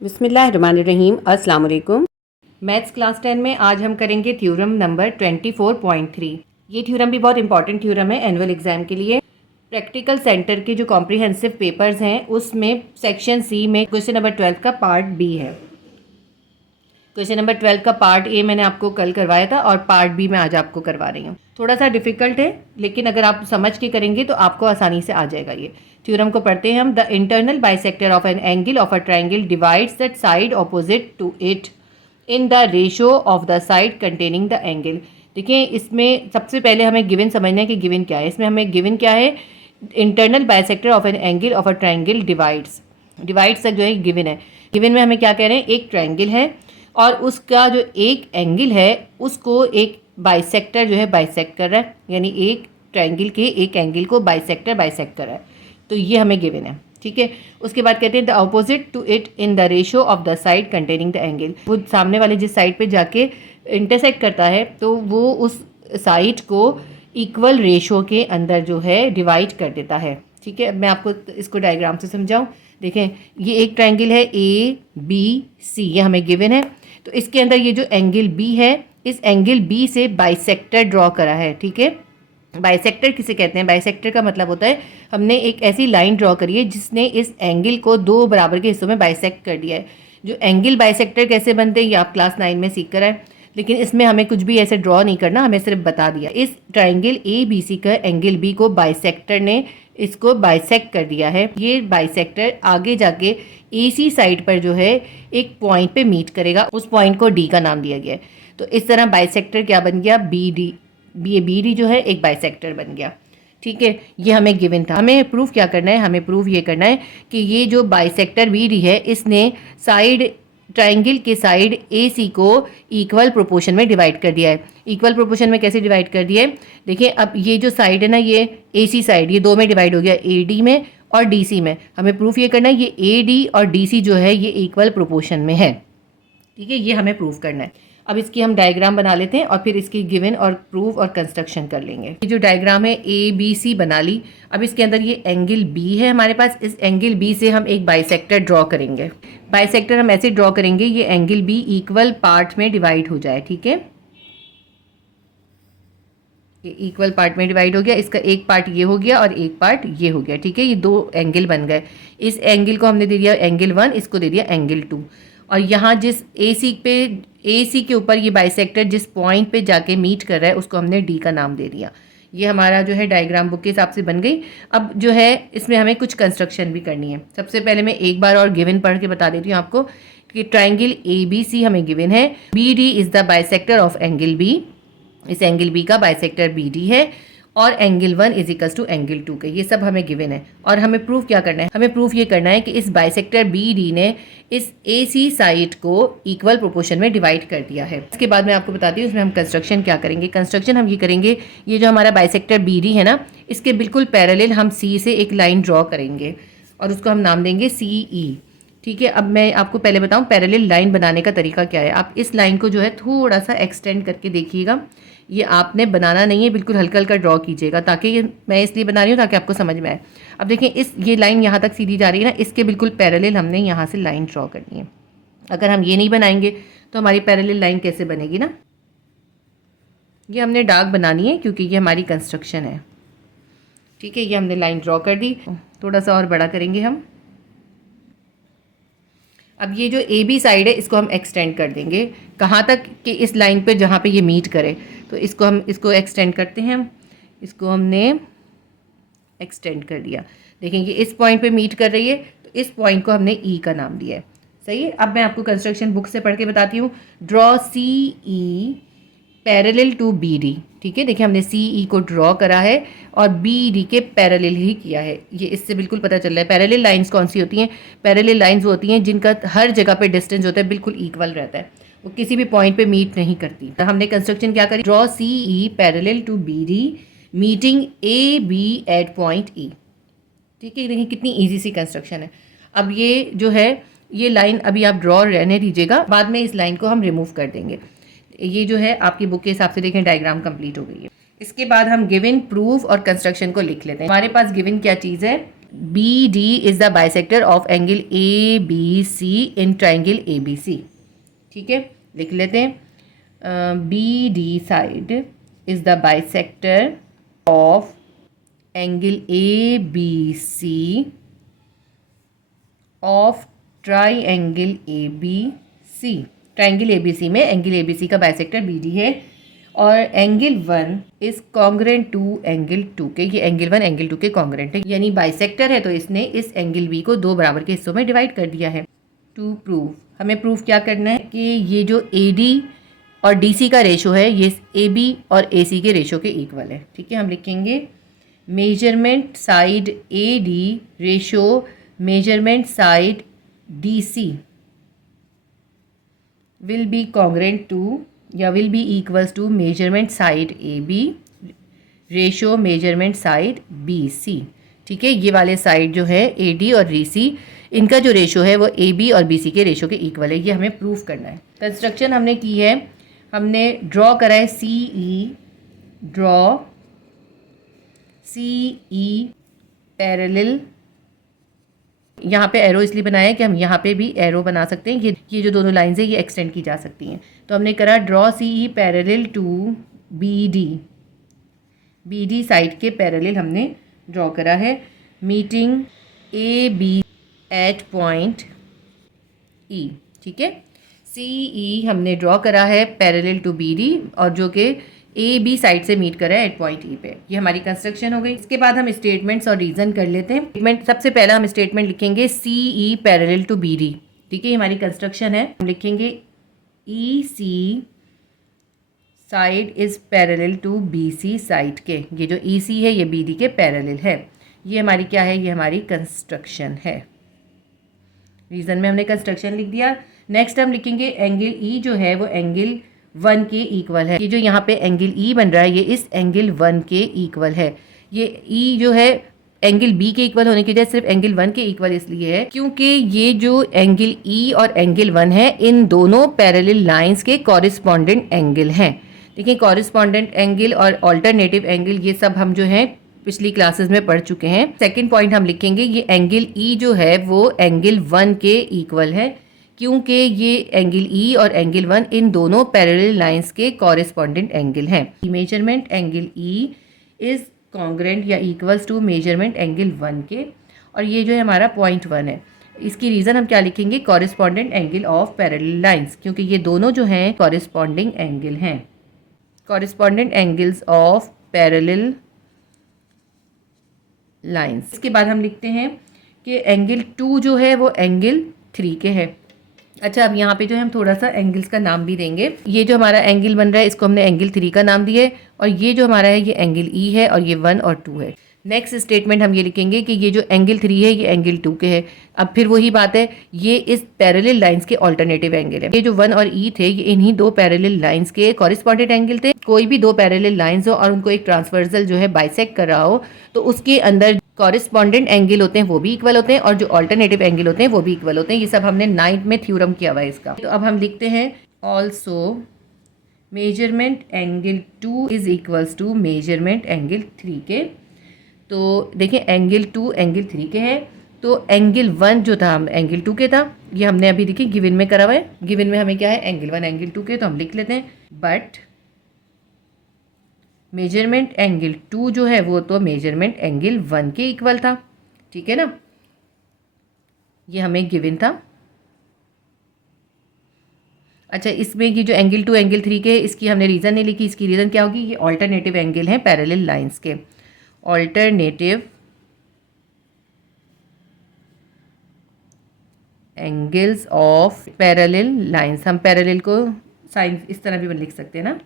बिस्मिल्लाहिर्रहमानिर्रहीम। अस्सलाम वालेकुम। मैथ्स क्लास 10 में आज हम करेंगे थ्योरम नंबर 24.3। ये थ्योरम भी बहुत इंपॉर्टेंट थ्योरम है एनुअल एग्जाम के लिए। प्रैक्टिकल सेंटर के जो कॉम्प्रिहेंसिव पेपर्स हैं उसमें सेक्शन सी में क्वेश्चन नंबर 12 का पार्ट बी है। क्वेश्चन नंबर 12 का पार्ट ए मैंने आपको कल करवाया था और पार्ट बी मैं आज आपको करवा रही हूँ। थोड़ा सा डिफिकल्ट है लेकिन अगर आप समझ के करेंगे तो आपको आसानी से आ जाएगा। ये थ्योरम को पढ़ते हैं हम। The internal bisector of an angle of a triangle divides the side opposite to it in the ratio of the side containing the angle. देखिए इसमें सबसे पहले हमें गिवन समझना है कि गिवन क्या है। इसमें हमें गिवन क्या है, internal bisector of an angle of a triangle divides तक जो है गिवन है। गिवन में हमें क्या कह रहे हैं, एक ट्राइंगल है और उसका जो एक एंगल है उसको एक बाइसेक्टर जो है बाइसेक्ट कर रहा है, यानी एक ट्राइंगल के एक एंगल को बाइसेक्टर बाइसेक्ट कर रहा है। तो ये हमें गिवन है, ठीक है। उसके बाद कहते हैं the opposite to it in the ratio of the side containing the angle. वो सामने वाले जिस साइड पे जाके इंटरसेक्ट करता है तो वो उस साइड को इक्वल रेशो के अंदर जो है डिवाइड कर देता है, ठीक है। अब मैं आपको इसको डायग्राम से समझाऊं। देखें ये एक ट्राइंगल है ए बी सी, ये हमें गिवन है। तो इसके अंदर ये जो एंगल बी है, इस एंगल बी से बाइसेक्टर ड्रॉ करा है, ठीक है। बाइसेक्टर किसे कहते हैं? बाइसेक्टर का मतलब होता है हमने एक ऐसी लाइन ड्रॉ करी है जिसने इस एंगल को दो बराबर के हिस्सों में बाइसेक्ट कर दिया है। जो एंगल बाइसेक्टर कैसे बनते हैं ये आप क्लास 9 में सीख कर आए, लेकिन इसमें हमें कुछ भी ऐसे ड्रॉ नहीं करना, हमें सिर्फ बता दिया इस ट्राइंगल ए बी सी का एंगल बी को बाइसेक्टर ने इसको बाइसेक्ट कर दिया है। ये बाइसेक्टर आगे जाके ए सी साइड पर जो है एक पॉइंट पे मीट करेगा, उस पॉइंट को डी का नाम दिया गया है। तो इस तरह बाइसेक्टर क्या बन गया, बी डी। बी डी जो है एक बाइसेक्टर बन गया, ठीक है। ये हमें गिवन था। हमें प्रूफ क्या करना है, हमें प्रूफ ये करना है कि ये जो बाइसेक्टर बी डी है इसने साइड ट्राइंगल के साइड ए सी को इक्वल प्रोपोर्शन में डिवाइड कर दिया है। इक्वल प्रोपोर्शन में कैसे डिवाइड कर दिया है, देखिए अब ये जो साइड है ना, ये ए सी साइड, ये दो में डिवाइड हो गया, ए डी में और डी सी में। हमें प्रूफ ये करना है ये ए डी और डी सी जो है ये इक्वल प्रोपोर्शन में है, ठीक है। ये हमें प्रूफ करना है। अब इसकी हम डायग्राम बना लेते हैं और फिर इसकी गिवन और प्रूफ और कंस्ट्रक्शन कर लेंगे। ये जो डायग्राम है ए बी सी बना ली। अब इसके अंदर ये एंगल बी है हमारे पास। इस एंगल बी से हम एक बाइसेक्टर ड्रॉ करेंगे। बाइसेक्टर हम ऐसे ड्रॉ करेंगे ये एंगल बी इक्वल पार्ट में डिवाइड हो जाए, ठीक है। ये इक्वल पार्ट में डिवाइड हो गया, इसका एक पार्ट ये हो गया और एक पार्ट ये हो गया, ठीक है। ये दो एंगल बन गए। इस एंगल को हमने दे दिया एंगल 1, इसको दे दिया एंगल 2। और यहाँ जिस ए सी के ऊपर ये बाइसेक्टर जिस पॉइंट पे जाके मीट कर रहा है उसको हमने डी का नाम दे दिया। ये हमारा जो है डायग्राम बुक के हिसाब से बन गई। अब जो है इसमें हमें कुछ कंस्ट्रक्शन भी करनी है। सबसे पहले मैं एक बार और गिवन पढ़ के बता देती हूँ आपको कि ट्राइंगल ए बी सी हमें गिवन है। B D is the bisector of angle B. इस एंगल बी का बाइसेक्टर बी डी है और angle 1 is equals to angle 2 के। ये सब हमें गिवन है और हमें प्रूफ क्या करना है, हमें प्रूफ ये करना है कि इस बाइसेक्टर बी डी ने इस ए सी साइड को इक्वल प्रोपोर्शन में डिवाइड कर दिया है। इसके बाद मैं आपको बताती हूँ इसमें हम कंस्ट्रक्शन क्या करेंगे। कंस्ट्रक्शन हम ये करेंगे, ये जो हमारा बाइसेक्टर बी डी है ना, इसके बिल्कुल पैरेलल हम सी से एक लाइन ड्रॉ करेंगे और उसको हम नाम देंगे सी ई, ठीक है। अब मैं आपको पहले बताऊँ पैरेलल लाइन बनाने का तरीका क्या है। आप इस लाइन को जो है थोड़ा सा एक्सटेंड करके देखिएगा। ये आपने बनाना नहीं है, बिल्कुल हल्का हल्का ड्रॉ कीजिएगा, ताकि ये मैं इसलिए बना रही हूँ ताकि आपको समझ में आए। अब देखिए ये लाइन यहाँ तक सीधी जा रही है ना, इसके बिल्कुल पैरेलल हमने यहाँ से लाइन ड्रॉ करनी है। अगर हम ये नहीं बनाएंगे तो हमारी पैरेलल लाइन कैसे बनेगी ना। ये हमने डार्क बनानी है क्योंकि ये हमारी कंस्ट्रक्शन है, ठीक है। ये हमने लाइन ड्रॉ कर दी, थोड़ा सा और बड़ा करेंगे हम। अब ये जो ए बी साइड है इसको हम एक्सटेंड कर देंगे, कहाँ तक कि इस लाइन पे जहाँ पे ये मीट करे। तो इसको एक्सटेंड करते हैं हम। इसको हमने एक्सटेंड कर दिया। देखेंगे इस पॉइंट पे मीट कर रही है तो इस पॉइंट को हमने ई का नाम दिया है, सही है। अब मैं आपको कंस्ट्रक्शन बुक से पढ़ के बताती हूँ। Draw C E parallel to B D, ठीक है। देखिए हमने सी ई को ड्रॉ करा है और बी डी के पैरेलल ही किया है। ये इससे बिल्कुल पता चल रहा है। पैरेलल लाइंस कौन सी होती हैं, पैरेलल लाइंस वो होती हैं जिनका हर जगह पे डिस्टेंस होता है बिल्कुल इक्वल रहता है, वो किसी भी पॉइंट पे मीट नहीं करती। तो हमने कंस्ट्रक्शन क्या करी, draw C E parallel to B D meeting A B at point E, ठीक है। देखिए कितनी ईजी सी कंस्ट्रक्शन है। अब ये जो है ये लाइन अभी आप ड्रॉ रहने दीजिएगा, बाद में इस लाइन को हम रिमूव कर देंगे। ये जो है आपकी बुक के हिसाब से देखें डायग्राम कंप्लीट हो गई है। इसके बाद हम गिवन, प्रूफ और कंस्ट्रक्शन को लिख लेते हैं। हमारे पास गिवन क्या चीज़ है, B D is the bisector of angle A B C in triangle A B C. ठीक है, लिख लेते हैं। B D side is the bisector of angle A B C of triangle A B C. Triangle A B C में angle A B सी का bisector B D है और angle 1 is congruent to angle 2 के। ये angle 1 angle 2 के congruent है, यानी bisector है, तो इसने इस एंगल बी को दो बराबर के हिस्सों में डिवाइड कर दिया है। टू प्रूव, हमें प्रूफ क्या करना है कि ये जो ए डी और डी सी का रेशो है ये ए बी और ए सी के रेशो के इक्वल है। ठीक है, हम लिखेंगे measurement side A D ratio measurement side D C will be congruent to या will be equals to measurement side AB ratio measurement side BC। ठीक है, ये वाले साइड जो है AD और BC इनका जो रेशो है वो AB और BC के रेशो के इक्वल है। ये हमें प्रूफ करना है। कंस्ट्रक्शन हमने की है, हमने ड्रॉ करा है CE, ड्रॉ CE पैरेलल। यहाँ पे एरो इसलिए बनाया है कि हम यहाँ पे भी एरो बना सकते हैं। ये जो दोनों लाइंस है ये एक्सटेंड की जा सकती हैं। तो हमने करा draw C E parallel to B D side के पैरेलल हमने ड्रॉ करा है। Meeting A B at point E. ठीक है, सी ई हमने ड्रॉ करा है पैरेलल टू बी डी और जो कि ए बी साइड से मीट करा है एट पॉइंट ई पे। ये हमारी कंस्ट्रक्शन हो गई। इसके बाद हम स्टेटमेंट्स और रीजन कर लेते हैं। स्टेटमेंट सबसे पहला हम स्टेटमेंट लिखेंगे C E parallel to B D. ठीक है, ये हमारी कंस्ट्रक्शन है। हम लिखेंगे E C side is parallel to B C side के। ये जो ई सी है ये बी डी के पैरेलल है। ये हमारी क्या है, ये हमारी कंस्ट्रक्शन है। रीजन में हमने कंस्ट्रक्शन लिख दिया। नेक्स्ट हम लिखेंगे एंगल ई जो है वो एंगल 1 के इक्वल है। ये जो यहाँ पे एंगल ई बन रहा है ये इस एंगल 1 के इक्वल है। ये ई जो है एंगल बी के इक्वल होने की वजह सिर्फ एंगल 1 के इक्वल इसलिए है क्योंकि ये जो एंगल ई और एंगल 1 है इन दोनों पैरेलल लाइंस के कॉरिस्पॉन्डेंट एंगल हैं। देखिए, कॉरिस्पॉन्डेंट एंगल और ऑल्टरनेटिव एंगल ये सब हम जो है पिछली क्लासेस में पढ़ चुके हैं। सेकेंड पॉइंट हम लिखेंगे ये एंगल ई जो है वो एंगल 1 के इक्वल है क्योंकि ये एंगल ई और एंगल 1 इन दोनों पैरेलल लाइंस के कॉरिस्पॉन्डेंट एंगल हैं। Measurement angle E is congruent या इक्वल्स टू मेजरमेंट एंगल 1 के। और ये जो है हमारा पॉइंट 1 है। इसकी रीज़न हम क्या लिखेंगे, कॉरिस्पॉन्डेंट एंगल ऑफ पैरेलल लाइंस, क्योंकि ये दोनों जो हैं कॉरिस्पॉन्डिंग एंगल हैं। कॉरिस्पॉन्डेंट एंगल्स ऑफ पैरेलल लाइंस। इसके बाद हम लिखते हैं कि एंगल 2 जो है वो एंगल 3 के है। अच्छा, अब यहाँ पे जो है हम थोड़ा सा एंगल्स का नाम भी देंगे। ये जो हमारा एंगल बन रहा है इसको हमने एंगल 3 का नाम दिया है और ये जो हमारा है ये एंगल ई है और ये 1 और 2 है। नेक्स्ट स्टेटमेंट हम ये लिखेंगे कि ये जो एंगल 3 है ये एंगल 2 के है। अब फिर वही बात है, ये इस पैरेलल लाइंस के ऑल्टरनेटिव एंगल है। ये जो 1 और ई थे ये इन्हीं दो पैरेलल लाइंस के कॉरिस्पॉन्डेंट एंगल थे। कोई भी दो पैरेलल लाइंस हो और उनको एक ट्रांसवर्सल जो है बाइसेक्ट कर रहा हो तो उसके अंदर कॉरिस्पॉन्डेंट एंगल होते हैं वो भी इक्वल होते हैं और जो ऑल्टरनेटिव एंगल होते हैं वो भी इक्वल होते हैं। ये सब हमने 9th में थ्योरम किया हुआ है इसका। तो अब हम लिखते हैं also measurement angle 2 is equals to measurement angle 3 के। तो देखिए, एंगल 2 एंगल 3 के है तो एंगल 1 जो था हम एंगल 2 के था। ये हमने अभी देखिए गिवन में करा हुआ है। गिवन में हमें क्या है, एंगल 1 एंगल 2 के, तो हम लिख लेते हैं बट मेजरमेंट एंगल 2 जो है वो तो मेजरमेंट एंगल 1 के इक्वल था। ठीक है ना, ये हमें गिवन था। अच्छा, इसमें ये जो एंगल 2 एंगल 3 के इसकी हमने रीज़न नहीं लिखी। इसकी रीज़न क्या होगी, ये ऑल्टरनेटिव एंगल हैं पैरेलल लाइंस के। Alternative angles of parallel lines. हम पैरेलल को साइन इस तरह भी लिख सकते हैं ना,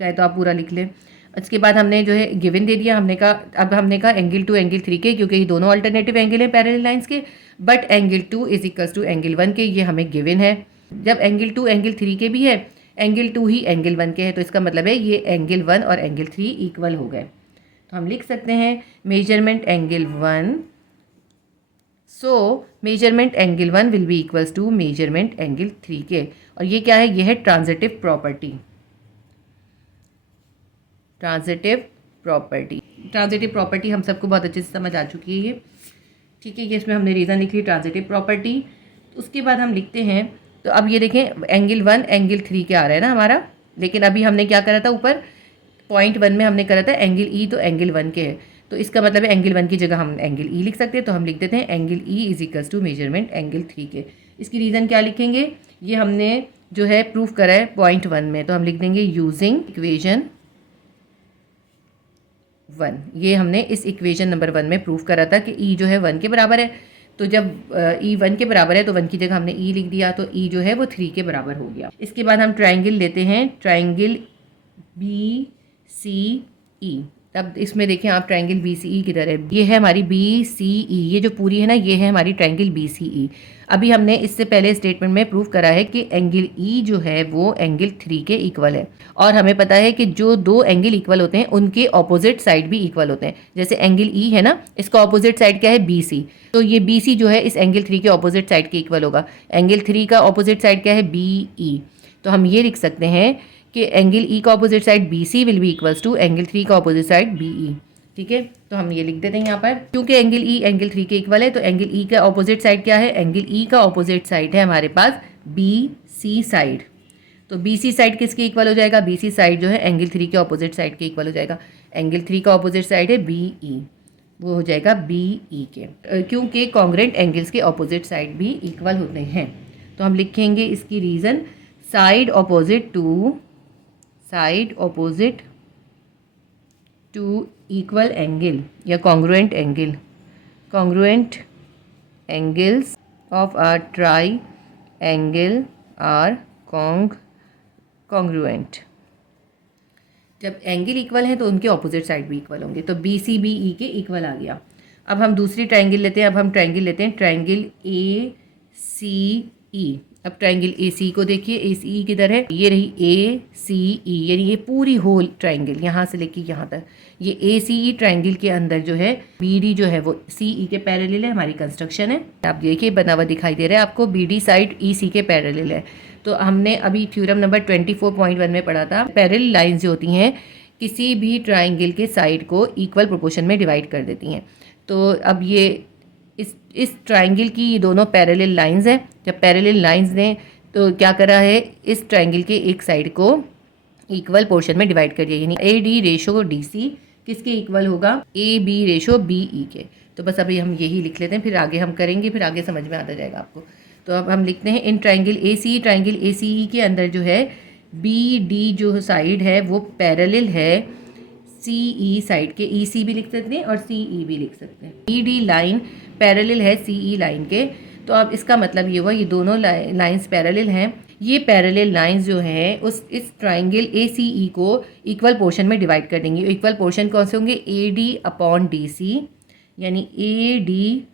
चाहे तो आप पूरा लिख लें। इसके बाद हमने जो है गिवन दे दिया। हमने कहा एंगल 2 एंगल 3 के, क्योंकि ये दोनों अल्टरनेटिव एंगल हैं पैरेलल लाइंस के। But angle 2 is equals to angle 1 के, ये हमें गिवन है। जब एंगल 2 एंगल 3 के भी है, एंगल 2 ही एंगल 1 के है, तो इसका मतलब है ये एंगल 1 और एंगल 3 इक्वल हो गए। तो हम लिख सकते हैं measurement angle 1, so measurement angle 1 will be equals to measurement angle 3 के। और ये क्या है, ये है transitive property. Transitive transitive property हम सबको बहुत अच्छे से समझ आ चुकी है ये, ठीक है। ये इसमें हमने रीज़न लिख ली ट्रांजिटिव प्रॉपर्टी। उसके बाद हम लिखते हैं, तो अब ये देखें एंगल 1 एंगल 3 के आ रहा है ना हमारा, लेकिन अभी हमने क्या करा था ऊपर पॉइंट 1 में हमने करा था एंगल ई, तो एंगल 1 के है, तो इसका मतलब है एंगल 1 की जगह हम एंगल ई लिख सकते हैं, तो हम लिख देते हैं angle E is equals to measurement angle 3 के। इसकी रीज़न क्या लिखेंगे, ये हमने जो है प्रूफ करा है पॉइंट 1 में, तो हम लिख देंगे यूजिंग इक्वेशन 1। ये हमने इस इक्वेशन नंबर 1 में प्रूफ करा था कि ई जो है 1 के बराबर है, तो जब ई 1 के बराबर है तो 1 की जगह हमने ई लिख दिया, तो ई जो है वो 3 के बराबर हो गया। इसके बाद हम ट्राइंगल लेते हैं, ट्राइंगल बी सी ई। अब इसमें देखें आप ट्राइंगल बी सी ई किधर है, ये है हमारी बी सी ई, ये जो पूरी है ना ये है हमारी ट्राइंगल बी सी ई। अभी हमने इससे पहले स्टेटमेंट में प्रूव करा है कि एंगल ई जो है वो एंगल 3 के इक्वल है, और हमें पता है कि जो दो एंगल इक्वल होते हैं उनके ऑपोजिट साइड भी इक्वल होते हैं। जैसे एंगल ई है ना, इसका ऑपोजिट साइड क्या है बी सी, तो ये बी सी जो है इस एंगल 3 के ऑपोजिट साइड के इक्वल होगा। एंगल 3 का ऑपोजिट साइड क्या है बी ई, तो हम ये लिख सकते हैं कि एंगल ई का opposite side B C will be equals to angle 3 का ऑपोजिट साइड बी ई, ठीक है। तो हम ये लिख देते हैं यहाँ पर, क्योंकि एंगल ई एंगल 3 के इक्वल है, तो एंगल ई का ऑपोजिट साइड क्या है, एंगल ई का ऑपोजिट साइड है हमारे पास बी सी साइड। तो बी सी साइड किसके इक्वल हो जाएगा, बी सी साइड जो है एंगल 3 के ऑपोजिट साइड के इक्वल हो जाएगा। एंगल 3 का ऑपोजिट साइड है बी ई, वो हो जाएगा बी ई के, क्योंकि कॉन्ग्रुएंट एंगल्स के ऑपोजिट साइड भी इक्वल होते हैं। तो हम लिखेंगे इसकी reason, side opposite to equal angle या congruent angles of a triangle are congruent. जब एंगल इक्वल है तो उनके ऑपोजिट साइड भी इक्वल होंगे, तो बी सी बी ई के इक्वल आ गया। अब हम दूसरी ट्राइंगल लेते हैं, अब हम ट्राइंगल लेते हैं ट्राइंगल ए सी ई। अब ट्राइंगल ए सी को देखिए, ए सी ई किधर है, ये रही ए सी ई, यानी ये पूरी होल ट्राइंगल यहाँ से लेके यहाँ तक, ये ए सी ई ट्राइंगल के अंदर जो है बी डी जो है वो सी ई के पैरेलल है, हमारी कंस्ट्रक्शन है। आप देखिए बना हुआ दिखाई दे रहा है आपको, बी डी साइड ई सी के पैरेलल है। तो हमने अभी थ्योरम नंबर 24.1 में पढ़ा था, पैरेलल लाइंस जो होती हैं किसी भी ट्राइंगल के साइड को इक्वल प्रोपोर्शन में डिवाइड कर देती हैं। तो अब ये इस ट्राइंगल की ये दोनों पैरेलल लाइंस हैं। जब पैरेलल लाइंस ने तो क्या करा है, इस ट्राइंगल के एक साइड को इक्वल पोर्शन में डिवाइड कर दिया, यानी A D ratio D C किसके इक्वल होगा, A B ratio B E के। तो बस अभी हम यही लिख लेते हैं, फिर आगे हम करेंगे, फिर आगे समझ में आता जाएगा आपको। तो अब हम लिखते हैं इन ट्राइंगल ए सी ई के अंदर जो है बी डी जो साइड है वो पैरेलल है सी ई साइड के, ई सी भी लिख सकते हैं और सी ई भी लिख सकते हैं। बी डी लाइन पैरेलल है सी ई लाइन के, तो अब इसका मतलब ये हुआ ये दोनों लाइंस पैरेलल हैं। ये पैरेलल लाइंस जो है इस ट्राइंगल ए सी ई को इक्वल पोर्शन में डिवाइड कर देंगे। इक्वल पोर्शन कौन से होंगे, A D upon D C, यानी A D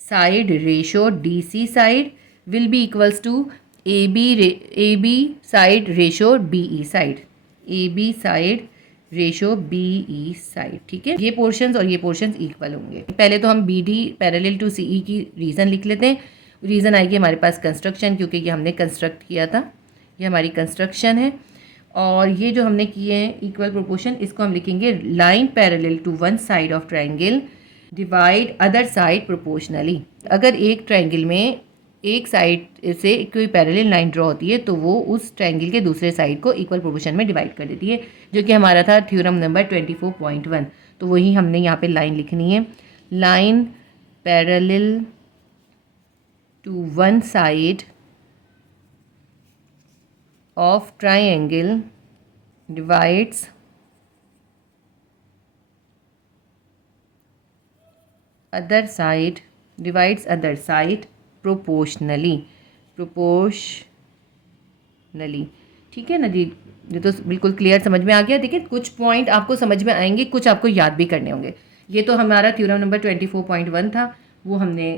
side ratio D C side will be equals to A B side ratio B E side, A B side ratio B E side, ठीक है। ये portions और ये portions equal होंगे। पहले तो हम बी डी पैरेलल टू सी ई की रीज़न लिख लेते हैं। रीज़न आएगी हमारे पास कंस्ट्रक्शन, क्योंकि ये हमने कंस्ट्रक्ट किया था, ये हमारी कंस्ट्रक्शन है। और ये जो हमने किए हैं इक्वल प्रोपोर्शन, इसको हम लिखेंगे line parallel to one side of triangle divide other side proportionally. अगर एक ट्राइंगल में एक साइड से कोई पैरेलल लाइन ड्रॉ होती है तो वो उस ट्राइंगल के दूसरे साइड को इक्वल प्रोपोर्शन में डिवाइड कर देती है, जो कि हमारा था थ्योरम नंबर 24.1। तो वही हमने यहाँ पे लाइन लिखनी है, line parallel to one side of triangle divides other side proportionally, ठीक है ना जी। ये तो बिल्कुल क्लियर समझ में आ गया। देखिए कुछ पॉइंट आपको समझ में आएंगे, कुछ आपको याद भी करने होंगे। ये तो हमारा थ्योरम नंबर 24.1 था, वो हमने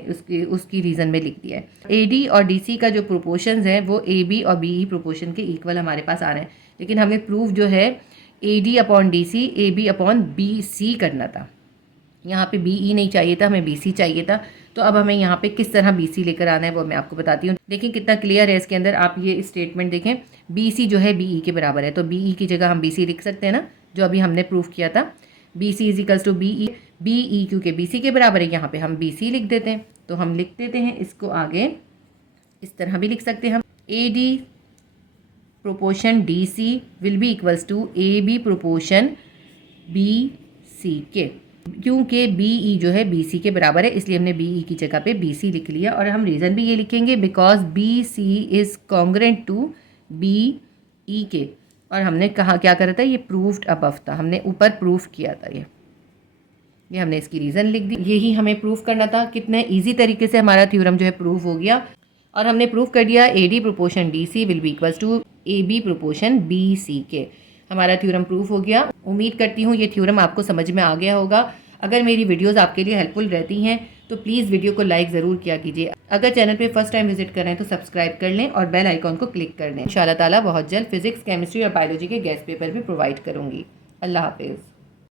उसकी रीज़न में लिख दिया है। ए डी और डी सी का जो प्रोपोर्शंस हैं वो ए बी और बी ई प्रोपोर्शन के इक्वल हमारे पास आ रहे हैं, लेकिन हमें प्रूफ जो है A D upon D C A B upon B C करना था। यहाँ पे बी ई नहीं चाहिए था, हमें बी सी चाहिए था। तो अब हमें यहाँ पे किस तरह बी सी लेकर आना है वो मैं आपको बताती हूँ। देखिए कितना क्लियर है इसके अंदर। आप ये स्टेटमेंट देखें, बी सी जो है बी ई के बराबर है, तो बी ई की जगह हम बी सी लिख सकते हैं ना, जो अभी हमने प्रूफ किया था। B C is equals to B E क्योंकि बी सी के बराबर है, यहाँ पे हम बी सी लिख देते हैं। तो हम लिख देते हैं इसको आगे, इस तरह भी लिख सकते हैं हम, A D proportion D C will be equals to A B proportion B C के, क्योंकि बी ई जो है बी सी के बराबर है, इसलिए हमने बी ई की जगह पे बी सी लिख लिया। और हम रीज़न भी ये लिखेंगे because B C is congruent to B E के। और हमने कहा क्या करा था, ये प्रूव्ड अबव था, हमने ऊपर प्रूफ किया था ये हमने इसकी रीज़न लिख दी। यही हमें प्रूफ करना था। कितने ईजी तरीके से हमारा थ्योरम जो है प्रूफ हो गया। और हमने प्रूफ कर दिया A D proportion D C will be equals to A B proportion B C के। हमारा थ्योरम प्रूफ हो गया। उम्मीद करती हूँ ये थ्योरम आपको समझ में आ गया होगा। अगर मेरी वीडियोस आपके लिए हेल्पफुल रहती हैं तो प्लीज़ वीडियो को लाइक ज़रूर किया कीजिए। अगर चैनल पे फर्स्ट टाइम विजिट कर रहे हैं तो सब्सक्राइब कर लें और बेल आइकॉन को क्लिक कर दें। इंशाल्लाह ताला बहुत जल्द फिजिक्स, केमिस्ट्री और बायोलॉजी के गेस्ट पेपर भी प्रोवाइड करूँगी। अल्लाह हाफिज़।